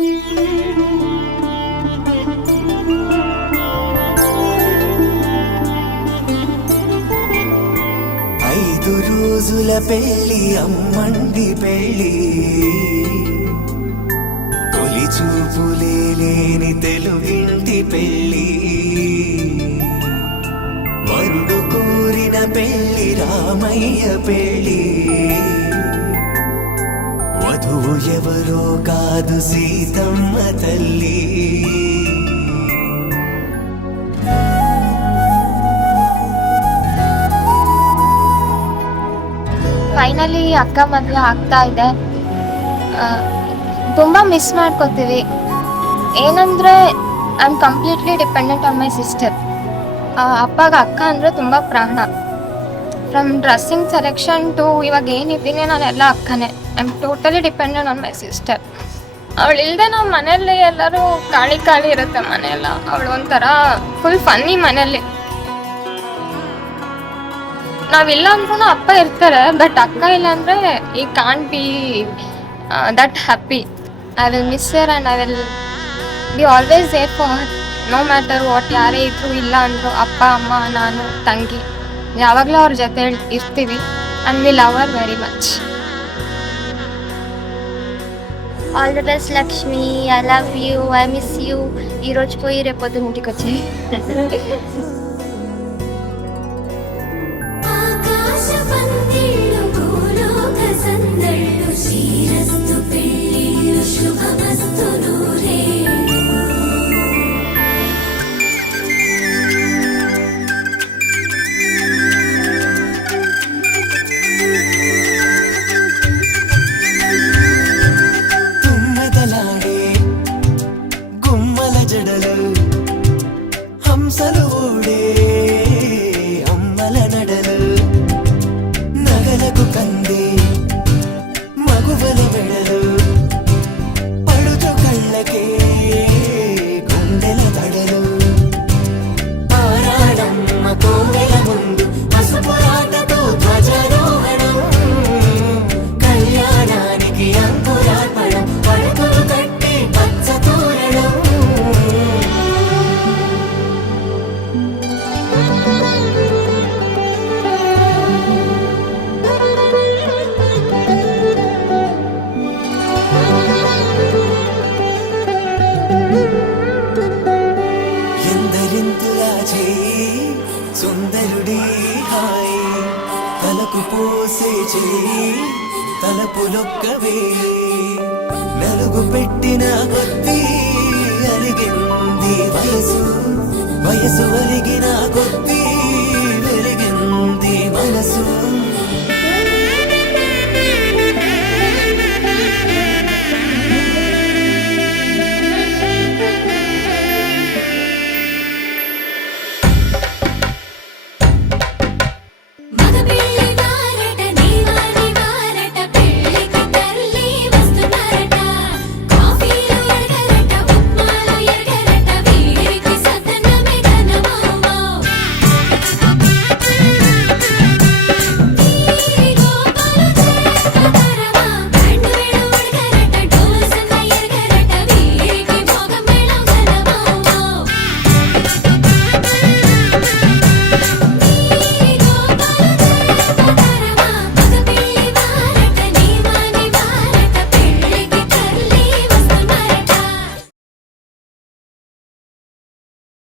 ఐదు రోజుల పెళ్లి అమ్మండి పెళ్లి, తొలి చూపులే లేని తెలుగింటి పెళ్లి, వరుడు కోరిన పెళ్లి రామయ్య పెళ్లి, వధువు ఎవరో కాదు సీతమ్మ తల్లి. ಫೈನಲಿ ಅಕ್ಕ ಮದುವೆ ಆಗ್ತಾ ಇದೆ. ತುಂಬ ಮಿಸ್ ಮಾಡ್ಕೋತೀವಿ. ಏನಂದರೆ I am completely dependent on my sister. ಅಪ್ಪಗೆ ಅಕ್ಕ ಅಂದರೆ ತುಂಬ ಪ್ರಾಣ. ಫ್ರಮ್ ಡ್ರೆಸ್ಸಿಂಗ್ ಸೆಲೆಕ್ಷನ್ ಟು ಇವಾಗ ಏನಿದ್ದೀನಿ ನಾನೆಲ್ಲ ಅಕ್ಕನೇ. I am totally dependent on my sister. ಅವಳಿಲ್ಲದೆ ನಾವು ಮನೆಯಲ್ಲಿ ಎಲ್ಲರೂ ಖಾಲಿ ಖಾಲಿ ಇರುತ್ತೆ ಮನೆಯೆಲ್ಲ. ಅವಳು ಒಂಥರ ಫುಲ್ ಫನ್ನಿ ಮನೆಯಲ್ಲಿ. ನಾವಿಲ್ಲ ಅಂದ್ರೂ ಅಪ್ಪ ಇರ್ತಾರೆ, ಬಟ್ ಅಕ್ಕ ಇಲ್ಲ ಅಂದರೆ ಈ can't be that happy. I will miss her and I will be always there for her. No matter what, ಯಾರೇ ಇದ್ರು ಇಲ್ಲ ಅಂದರು ಅಪ್ಪ ಅಮ್ಮ ನಾನು ತಂಗಿ ಯಾವಾಗಲೂ ಅವ್ರ ಜೊತೆ ఇర్తివి and we love her very much. All the best Lakshmi. I love you, I miss you. ఈరోజు పోయి రేపొద్దు ఇంటికి వచ్చాయి. తుమ్మెదలాడే గుమ్మల జడలు, హంసలు ఊడే అమ్మల నడలు, నగలకు కంది మగువల మెడలు, పడుచు కళ్ళకే గుండెల తడలు, ఆరాడమ్మ కోవెల ముందు పసుపురాటతో ధ్వజారోహణం, కళ్యాణానికి అంకురార్పణం, పడకలు కట్టి పచ్చ తోరణం. ఎందరింతులా చేయి సుందరుడి హాయి, తలకు పోసే చేయి తలపులొక్కవే, నలుగు పెట్టిన కొద్దీ అలిగింది వయసు, వయసు ఒరిగిన కొద్దీ వెలిగింది మనసు.